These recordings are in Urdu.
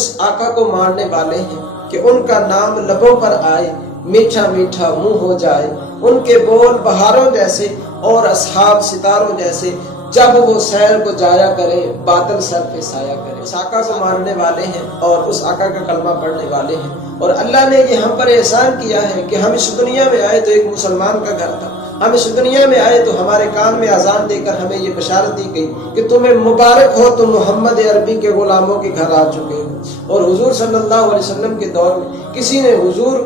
اس آقا کو ماننے والے ہیں کہ ان کا نام لبوں پر آئے، میٹھا میٹھا منہ ہو جائے، ان کے بول بہاروں جیسے اور اصحاب ستاروں جیسے، جب وہ سیر کو جایا کرے بادل سر پہ سایہ کرے۔ اس آقا کو ماننے والے ہیں اور اس آقا کا کلمہ پڑھنے والے ہیں، اور اللہ نے یہ ہم پر احسان کیا ہے کہ ہم اس دنیا میں آئے تو ایک مسلمان کا گھر تھا، ہم اس دنیا میں آئے تو ہمارے کان میں اذان دے کر ہمیں یہ بشارت دی گئی کہ تمہیں مبارک ہو، تم محمد عربی کے غلاموں کے گھر آ چکے ہو۔ اور حضور صلی اللہ علیہ وسلم کے دور میں کسی نے حضور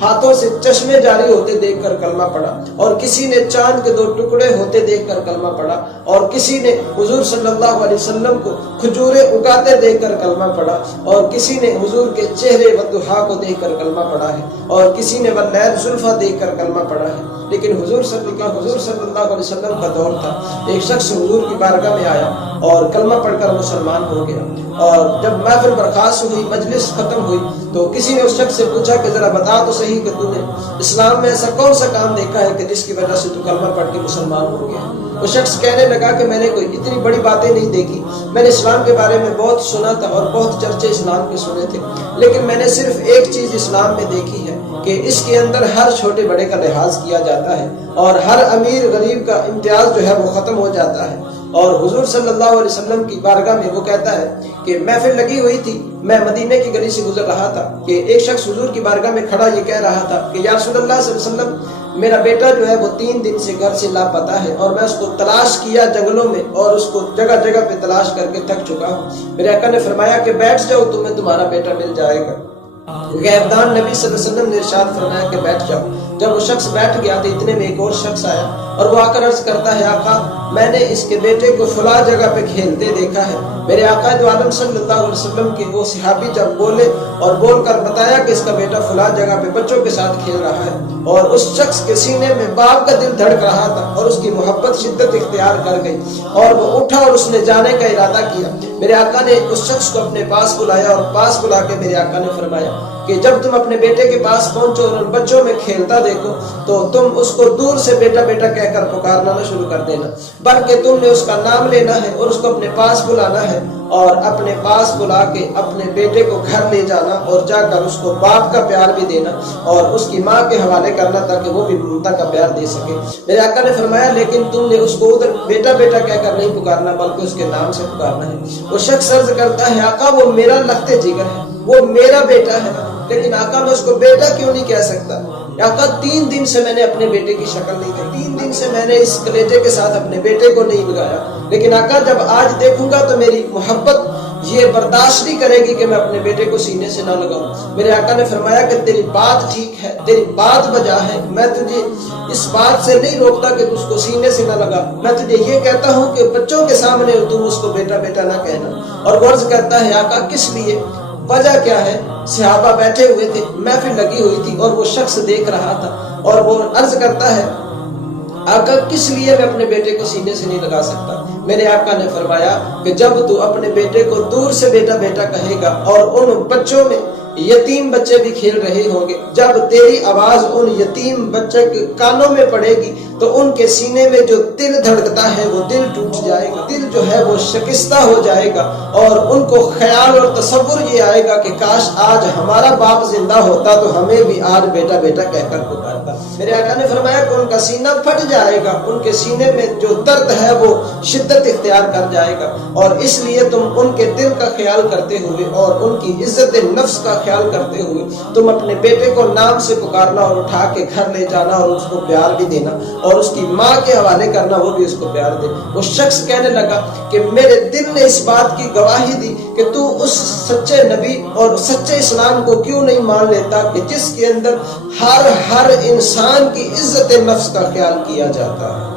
ہاتھوں سے چشمے جاری ہوتے دیکھ کر کلمہ پڑھا، اور کسی نے چاند کے 2 ٹکڑے ہوتے دیکھ کر کلمہ پڑھا، اور کسی نے حضور صلی اللہ علیہ وسلم کو کھجوریں اگاتے دیکھ کر کلمہ پڑھا، اور کسی نے حضور کے چہرے والضحیٰ کو دیکھ کر کلمہ پڑھا ہے، اور کسی نے واللیل زلفیٰ دیکھ کر کلمہ پڑھا ہے۔ لیکن حضور صلی اللہ علیہ وسلم کا دور تھا، ایک شخص حضور کی بارگاہ میں آیا اور کلمہ پڑھ کر مسلمان ہو گیا، اور جب محفل برخاست ہوئی، مجلس ختم ہوئی، تو کسی نے اس شخص سے پوچھا کہ ذرا بتا تو صحیح کہ تو نے اسلام میں ایسا کون سا کام دیکھا ہے کہ جس کی وجہ سے تو کلمہ پڑھ کے مسلمان ہو گیا؟ وہ شخص کہنے لگا کہ میں نے کوئی اتنی بڑی باتیں نہیں دیکھی، میں نے اسلام کے بارے میں بہت سنا تھا اور بہت چرچے اسلام کے سنے تھے، لیکن میں نے صرف ایک چیز اسلام میں دیکھی ہے کہ اس کے اندر ہر چھوٹے بڑے کا لحاظ کیا جاتا ہے، اور ہر امیر غریب کا امتیاز جو ہے وہ ختم ہو جاتا ہے۔ اور حضور صلی اللہ علیہ وسلم کی بارگاہ میں وہ کہتا ہے کہ محفل لگی ہوئی تھی، میں مدینہ کی گلی سے گزر رہا تھا کہ ایک شخص حضور کی بارگاہ میں کھڑا یہ کہہ رہا تھا کہ یا رسول اللہ صلی اللہ علیہ وسلم، میرا بیٹا جو ہے وہ 3 دن سے گھر سے لاپتہ ہے، اور میں اس کو تلاش کیا جنگلوں میں اور اس کو جگہ جگہ پہ تلاش کر کے تھک چکا ہوں۔ میرے آقا نے فرمایا کہ بیٹھ جاؤ، تمہیں تمہارا بیٹا مل جائے گا۔ غیبدان نبی صلی اللہ علیہ وسلم نے ارشاد فرمایا کہ بیٹھ جاؤ۔ جب وہ شخص بیٹھ گیا تو اتنے میں ایک اور شخص آیا اور وہ آ کر عرض کرتا ہے، آقا میں نے اس کے بیٹے کو فلاں جگہ پہ کھیلتے دیکھا ہے۔ میرے آقا دو عالم صلی اللہ علیہ وسلم کے وہ صحابی جب بولے اور بول کر بتایا کہ اس کا بیٹا فلاں جگہ پہ بچوں کے ساتھ کھیل رہا ہے، اور اس شخص کے سینے میں باپ کا دل دھڑک رہا تھا اور اس کی محبت شدت اختیار کر گئی، اور وہ اٹھا اور اس نے جانے کا ارادہ کیا۔ میرے آقا نے اس شخص کو اپنے پاس بلایا اور پاس بلا کے میرے آقا نے فرمایا کہ جب تم اپنے بیٹے کے پاس پہنچو اور ان بچوں میں کھیلتا دیکھو تو تم اس کو دور سے بیٹا بیٹا کہہ کر پکارنا نہ شروع کر دینا، بلکہ تم نے اس کا نام لینا ہے اور اس کو اپنے پاس بلانا ہے، اور اپنے پاس بلا کے اپنے بیٹے کو گھر لے جانا اور جا کر اس کو باپ کا پیار بھی دینا اور اس کی ماں کے حوالے کرنا تاکہ وہ بھی ممتا کا پیار دے سکے۔ میرے آقا نے فرمایا لیکن تم نے اس کو ادھر بیٹا بیٹا کہہ کر نہیں پکارنا بلکہ اس کے نام سے پکارنا ہے۔ وہ شخص عرض کرتا ہے، آقا وہ میرا لخت جگر ہے، وہ میرا بیٹا ہے، لیکن آقا میں اس کو بیٹا کیوں نہیں کہہ سکتا؟ آقا 3 دن سے میں نے اپنے بیٹے کی شکل نہیں دیکھی، 3 دن سے میں نے اس کلیجے کے ساتھ اپنے بیٹے کو نہیں لگایا، لیکن آقا جب آج دیکھوں گا تو میری محبت یہ برداشت نہیں کرے گی کہ میں اپنے بیٹے کو سینے سے نہ لگاؤں۔ میرے آقا نے فرمایا کہ تیری بات ٹھیک ہے، تیری بات بجا ہے، میں تجھے اس بات سے نہیں روکتا کہ اس کو سینے سے نہ لگا، میں تجھے یہ کہتا ہوں کہ بچوں کے سامنے تم اس کو بیٹا بیٹا نہ کہنا۔ اور وہ عرض کرتا ہے، آقا کس لیے؟ وجہ کیا ہے؟ صحابہ بیٹھے ہوئے تھے، محفل لگی ہوئی تھی اور وہ شخص دیکھ رہا تھا، اور وہ عرض کرتا ہے، آقا کس لیے میں اپنے بیٹے کو سینے سے نہیں لگا سکتا؟ میرے آقا نے فرمایا کہ جب تو اپنے بیٹے کو دور سے بیٹا بیٹا کہے گا اور ان بچوں میں یتیم بچے بھی کھیل رہے ہوں گے، جب تیری آواز ان یتیم بچے کے کانوں میں پڑے گی تو ان کے سینے میں جو دل دھڑکتا ہے وہ دل ٹوٹ جائے گا، دل جو ہے وہ شکستہ ہو جائے گا، اور ان کو خیال اور تصور یہ آئے گا کہ کاش آج ہمارا باپ زندہ ہوتا تو ہمیں بھی آج بیٹا بیٹا کہہ کر پکارتا۔ میرے آقا نے فرمایا کہ ان کا سینہ پھٹ جائے گا، ان کے سینے میں جو درد ہے وہ شدت اختیار کر جائے گا، اور اس لیے تم ان کے دل کا خیال کرتے ہوئے اور ان کی عزت نفس کا خیال کرتے ہوئے تم اپنے بیٹے کو نام سے پکارنا اور اٹھا کے گھر لے جانا اور اس کو پیار بھی دینا اور اس کی ماں کے حوالے کرنا، وہ بھی اس کو پیار دے۔ وہ شخص کہنے لگا کہ میرے دل نے اس بات کی گواہی دی کہ تو اس سچے نبی اور سچے اسلام کو کیوں نہیں مان لیتا کہ جس کے اندر ہر انسان کی عزت نفس کا خیال کیا جاتا ہے۔